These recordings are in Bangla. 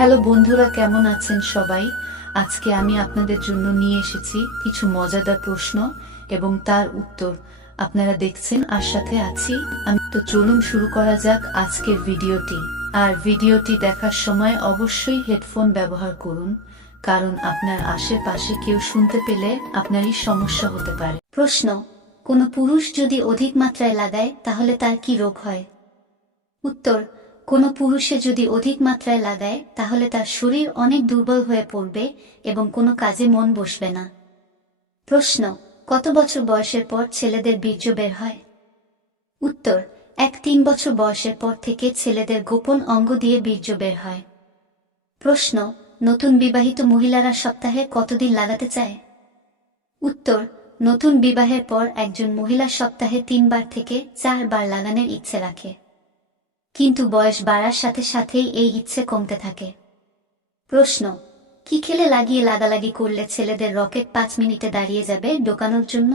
হ্যালো বন্ধুরা, কেমন আছেন সবাই? আজকে আমি আপনাদের জন্য নিয়ে এসেছি কিছু মজাদার প্রশ্ন এবং তার উত্তর। আপনারা দেখছেন আর সাথে আছি আমি। তো চলুন শুরু করা যাক আজকের ভিডিওটি। আর ভিডিওটি দেখার সময় অবশ্যই হেডফোন ব্যবহার করুন, কারণ আপনার আশেপাশে কেউ শুনতে পেলে আপনারই সমস্যা হতে পারে। প্রশ্ন: কোনো পুরুষ যদি অধিক মাত্রায় লাগায় তাহলে তার কি রোগ হয়? উত্তর: কোনো পুরুষে যদি অধিক মাত্রায় লাগায় তাহলে তার শরীর অনেক দুর্বল হয়ে পড়বে এবং কোনো কাজে মন বসবে না। প্রশ্ন: কত বছর বয়সের পর ছেলেদের বীর্য বের হয়? উত্তর: 3 বছর বয়সের পর থেকে ছেলেদের গোপন অঙ্গ দিয়ে বীর্য বের হয়। প্রশ্ন: নতুন বিবাহিত মহিলারা সপ্তাহে কতদিন লাগাতে চায়? উত্তর: নতুন বিবাহের পর একজন মহিলা সপ্তাহে 3 বার থেকে 4 বার লাগানোর ইচ্ছে রাখে, কিন্তু বয়স বাড়ার সাথে সাথেই এই ইচ্ছে কমতে থাকে। প্রশ্ন: কি খেলে লাগালাগি করলে ছেলেদের রকেট 5 মিনিটে দাঁড়িয়ে যাবে ঢোকানোর জন্য?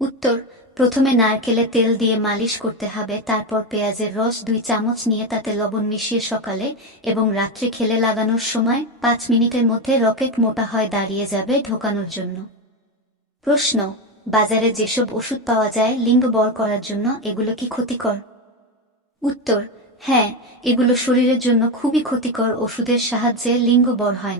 উত্তর: প্রথমে নারকেলে তেল দিয়ে মালিশ করতে হবে, তারপর পেঁয়াজের রস 2 চামচ নিয়ে তাতে লবণ মিশিয়ে সকালে এবং রাত্রে খেলে লাগানোর সময় 5 মিনিটের মধ্যে রকেট মোটা হয় দাঁড়িয়ে যাবে ঢোকানোর জন্য। প্রশ্ন: বাজারে যেসব ওষুধ পাওয়া যায় লিঙ্গ বড় করার জন্য, এগুলো কি ক্ষতিকর? উত্তর: হ্যাঁ, এগুলো শরীরের জন্য খুবই ক্ষতিকর। ওষুধের সাহায্যে লিঙ্গ বড় হয় না।